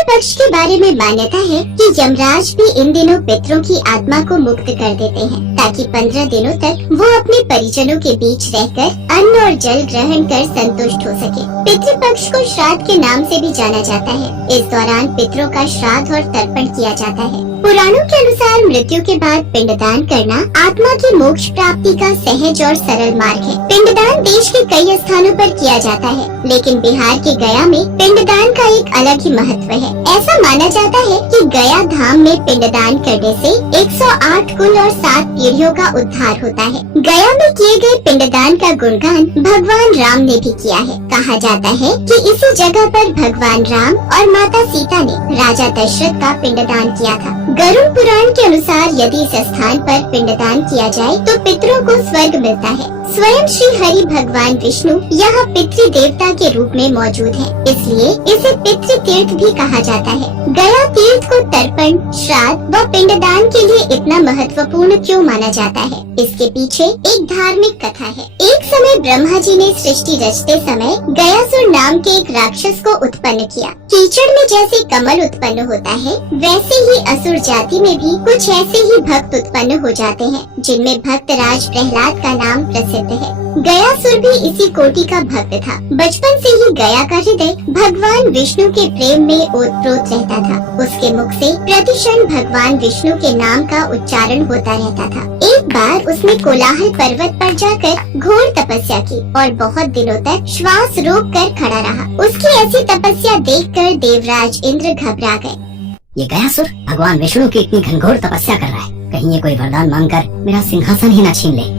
पितृपक्ष के बारे में मान्यता है कि यमराज भी इन दिनों पितरों की आत्मा को मुक्त कर देते हैं ताकि 15 दिनों तक वो अपने परिजनों के बीच रहकर अन्न और जल ग्रहण कर संतुष्ट हो सके। पितृपक्ष को श्राद्ध के नाम से भी जाना जाता है। इस दौरान पितरों का श्राद्ध और तर्पण किया जाता है। पुराणों के अनुसार मृत्यु के बाद पिंडदान करना आत्मा की मोक्ष प्राप्ति का सहज और सरल मार्ग है। पिंडदान देश के कई स्थानों पर किया जाता है, लेकिन बिहार के गया में पिंडदान का एक अलग ही महत्व है। ऐसा माना जाता है कि गया धाम में पिंडदान करने से 108 कुल और 7 पीढ़ियों का उद्धार होता है। गया में किए गए पिंडदान का गुणगान भगवान राम ने भी किया है। कहा जाता है कि इसी जगह पर भगवान राम और माता सीता ने राजा दशरथ का पिंडदान किया था। गरुड़ पुराण के अनुसार यदि इस स्थान पर पिंडदान किया जाए तो पितरों को स्वर्ग मिलता है। स्वयं श्री हरि भगवान विष्णु यहाँ पितृ देवता के रूप में मौजूद है, इसलिए इसे पितृ तीर्थ भी कहा जाता है। गया तीर्थ को तर्पण, श्राद्ध व पिंडदान के लिए इतना महत्वपूर्ण क्यों माना जाता है? इसके पीछे एक धार्मिक कथा है। एक समय ब्रह्मा जी ने सृष्टि रचते समय गयासुर नाम के एक राक्षस को उत्पन्न किया। कीचड़ में जैसे कमल उत्पन्न होता है, वैसे ही असुर जाति में भी कुछ ऐसे ही भक्त उत्पन्न हो जाते हैं, जिनमें भक्त राज प्रहलाद का नाम प्रसिद्ध है। गयासुर भी इसी कोटि का भक्त था। बचपन से ही गया का हृदय भगवान विष्णु के प्रेम में ओतप्रोत रहता था। उसके मुख से प्रतिक्षण भगवान विष्णु के नाम का उच्चारण होता रहता था। एक बार उसने कोलाहल पर्वत पर जाकर घोर तपस्या की और बहुत दिनों तक श्वास रोक कर खड़ा रहा। उसकी ऐसी तपस्या देखकर देवराज इंद्र घबरा गए। ये गयासुर भगवान विष्णु की इतनी घनघोर तपस्या कर रहा है, कहीं ये कोई वरदान मांगकर मेरा सिंहासन ही न छीन ले।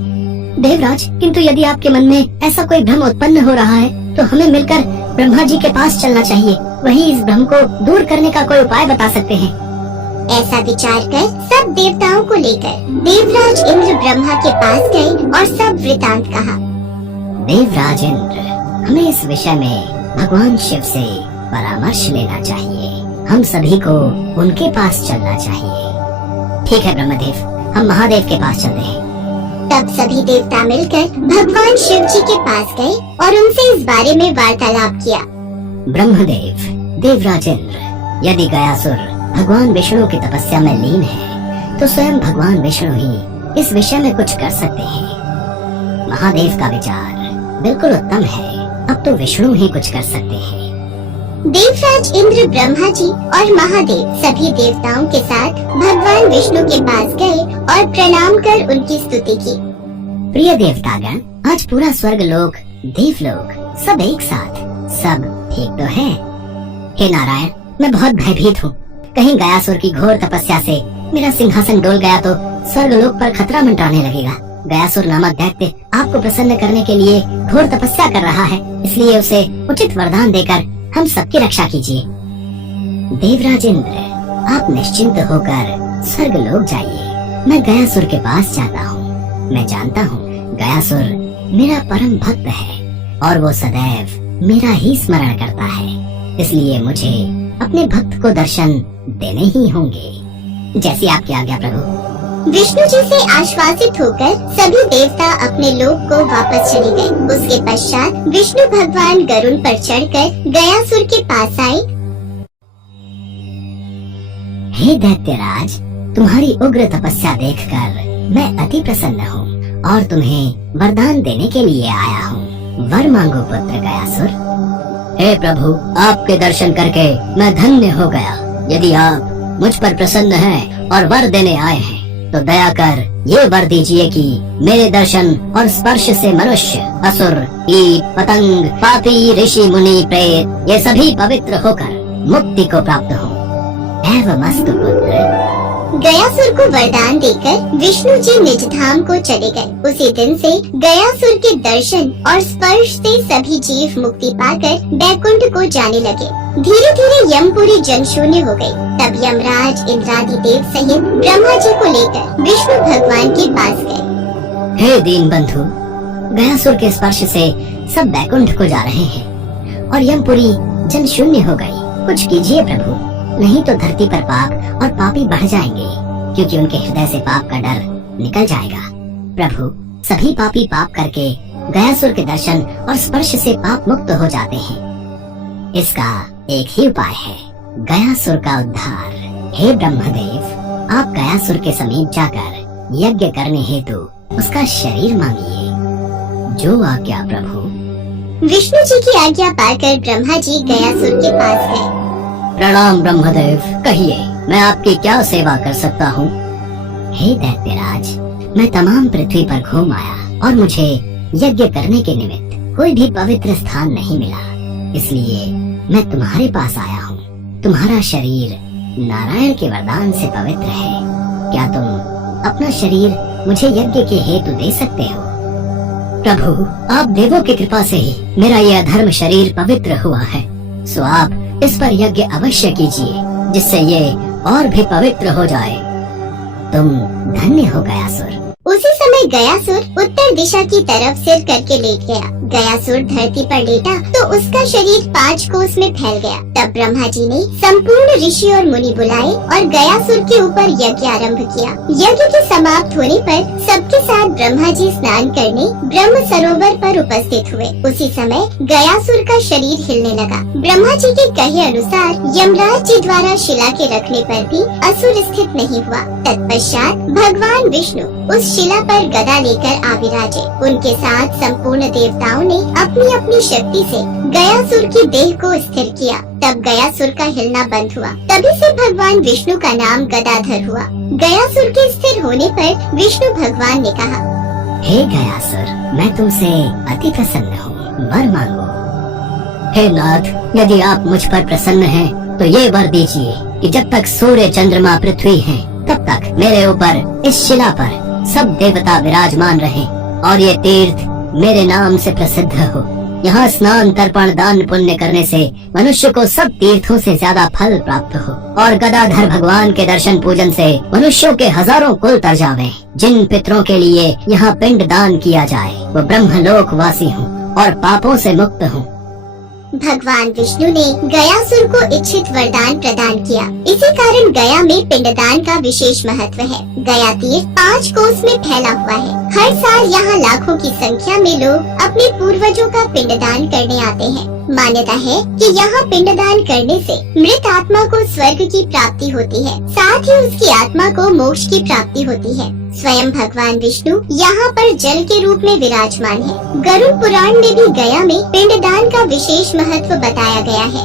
देवराज, किंतु यदि आपके मन में ऐसा कोई भ्रम उत्पन्न हो रहा है तो हमें मिलकर ब्रह्मा जी के पास चलना चाहिए। वही इस भ्रम को दूर करने का कोई उपाय बता सकते हैं। ऐसा विचार कर सब देवताओं को लेकर देवराज इंद्र ब्रह्मा के पास गए और सब वृतांत कहा। देवराज इंद्र, हमें इस विषय में भगवान शिव से परामर्श लेना चाहिए। हम सभी को उनके पास चलना चाहिए। ठीक है ब्रह्मदेव, हम महादेव के पास चलते हैं। तब सभी देवता मिलकर भगवान शिव जी के पास गए और उनसे इस बारे में वार्तालाप किया। ब्रह्मदेव, देवराज इंद्र, यदि गयासुर भगवान विष्णु की तपस्या में लीन है तो स्वयं भगवान विष्णु ही इस विषय में कुछ कर सकते हैं। महादेव का विचार बिल्कुल उत्तम है। अब तो विष्णु ही कुछ कर सकते हैं। देवराज इंद्र ब्रह्मा जी और महादेव सभी देवताओं के साथ भगवान विष्णु के पास गए और प्रणाम कर उनकी स्तुति की। प्रिय देवतागण, आज पूरा स्वर्ग लोक, देवलोक सब एक साथ, सब ठीक तो है? हे नारायण, मैं बहुत भयभीत हूँ। कहीं गयासुर की घोर तपस्या से मेरा सिंहासन डोल गया तो स्वर्गलोक पर खतरा मंडराने लगेगा। गयासुर नामक दैत्य आपको प्रसन्न करने के लिए घोर तपस्या कर रहा है, इसलिए उसे उचित वरदान देकर हम सबकी रक्षा कीजिए। देवराज इंद्र, आप निश्चिंत होकर स्वर्गलोक जाइए। मैं गयासुर के पास जाता हूँ। मैं जानता हूँ गयासुर मेरा परम भक्त है और वो सदैव मेरा ही स्मरण करता है, इसलिए मुझे अपने भक्त को दर्शन देने ही होंगे। जैसी आपकी आज्ञा प्रभु। विष्णु जी से आश्वासित होकर सभी देवता अपने लोक को वापस चले गए। उसके पश्चात विष्णु भगवान गरुड़ पर चढ़कर गयासुर के पास आए। हे दैत्यराज, तुम्हारी उग्र तपस्या देखकर मैं अति प्रसन्न हूँ और तुम्हें वरदान देने के लिए आया हूँ। वर मांगो पुत्र गयासुर। हे प्रभु, आपके दर्शन करके मैं धन्य हो गया। यदि आप मुझ पर प्रसन्न हैं और वर देने आए हैं तो दया कर ये वर दीजिए कि मेरे दर्शन और स्पर्श से मनुष्य, असुर, कीट, पतंग, पापी, ऋषि, मुनि, प्रेत ये सभी पवित्र होकर मुक्ति को प्राप्त हो। एवमस्तु पुत्र। गयासुर को वरदान देकर विष्णु जी निज धाम को चले गए। उसी दिन से गयासुर के दर्शन और स्पर्श से सभी जीव मुक्ति पाकर बैकुंठ को जाने लगे। धीरे धीरे यमपुरी जनशून्य हो गई। तब यमराज इंद्रादि देव सहित ब्रह्मा जी को लेकर विष्णु भगवान के पास गए। हे दीन बंधु, गयासुर के स्पर्श से सब बैकुंठ को जा रहे हैं और यमपुरी जनशून्य हो गई। कुछ कीजिए प्रभु, नहीं तो धरती पर पाप और पापी बढ़ जाएंगे, क्योंकि उनके हृदय से पाप का डर निकल जाएगा। प्रभु, सभी पापी पाप करके गयासुर के दर्शन और स्पर्श से पाप मुक्त हो जाते हैं। इसका एक ही उपाय है, गयासुर का उद्धार। हे ब्रह्मदेव, आप गयासुर के समीप जाकर यज्ञ करने हेतु उसका शरीर मांगिए। जो आज्ञा प्रभु। विष्णु जी की आज्ञा पाकर ब्रह्मा जी गयासुर के पास गए। प्रणाम ब्रह्मदेव, कहिए मैं आपकी क्या सेवा कर सकता हूँ? हे दैत्यराज, मैं तमाम पृथ्वी पर घूम आया और मुझे यज्ञ करने के निमित्त कोई भी पवित्र स्थान नहीं मिला, इसलिए मैं तुम्हारे पास आया हूँ। तुम्हारा शरीर नारायण के वरदान से पवित्र है। क्या तुम अपना शरीर मुझे यज्ञ के हेतु दे सकते हो? प्रभु, आप देवों की कृपा से ही मेरा यह अधर्म शरीर पवित्र हुआ है, सो आप इस पर यज्ञ अवश्य कीजिए, जिससे ये और भी पवित्र हो जाए। तुम धन्य हो गयासुर। उसी समय गयासुर उत्तर दिशा की तरफ सिर करके लेट गया। गयासुर धरती पर लेटा तो उसका शरीर 5 कोस में फैल गया। तब ब्रह्मा जी ने संपूर्ण ऋषि और मुनि बुलाए और गयासुर के ऊपर यज्ञ आरंभ किया। यज्ञ के समाप्त होने पर सबके साथ ब्रह्मा जी स्नान करने ब्रह्म सरोवर पर उपस्थित हुए। उसी समय गयासुर का शरीर हिलने लगा। ब्रह्मा जी के कहे अनुसार यमराज जी द्वारा शिला के रखने पर भी असुर स्थित नहीं हुआ। तत्पश्चात भगवान विष्णु उस शिला पर गदा लेकर आ विराजे। उनके साथ संपूर्ण देवताओं ने अपनी अपनी शक्ति से गयासुर की देह को स्थिर किया। तब गयासुर का हिलना बंद हुआ। तभी से भगवान विष्णु का नाम गदाधर हुआ। गयासुर के स्थिर होने पर विष्णु भगवान ने कहा, हे गयासुर, मैं तुमसे अति प्रसन्न हूँ, वर मांगो। हे नाथ, यदि आप मुझ पर प्रसन्न हैं, तो ये वर दीजिए कि जब तक सूर्य चंद्रमा पृथ्वी हैं, तब तक मेरे ऊपर इस शिला पर सब देवता विराजमान रहे और ये तीर्थ मेरे नाम से प्रसिद्ध हो। यहाँ स्नान, तर्पण, दान पुण्य करने से मनुष्य को सब तीर्थों से ज्यादा फल प्राप्त हो और गदाधर भगवान के दर्शन पूजन से मनुष्यों के हजारों कुल तर जावे। जिन पितरों के लिए यहाँ पिंड दान किया जाए वो ब्रह्मलोक वासी हों और पापों से मुक्त हों। भगवान विष्णु ने गयासुर को इच्छित वरदान प्रदान किया। इसी कारण गया में पिंडदान का विशेष महत्व है। गया तीर्थ 5 कोस में फैला हुआ है। हर साल यहाँ लाखों की संख्या में लोग अपने पूर्वजों का पिंडदान करने आते हैं। मान्यता है कि यहाँ पिंडदान करने से मृत आत्मा को स्वर्ग की प्राप्ति होती है, साथ ही उसकी आत्मा को मोक्ष की प्राप्ति होती है। स्वयं भगवान विष्णु यहाँ पर जल के रूप में विराजमान है। गरुड़ पुराण में भी गया में पिंडदान का विशेष महत्व बताया गया है।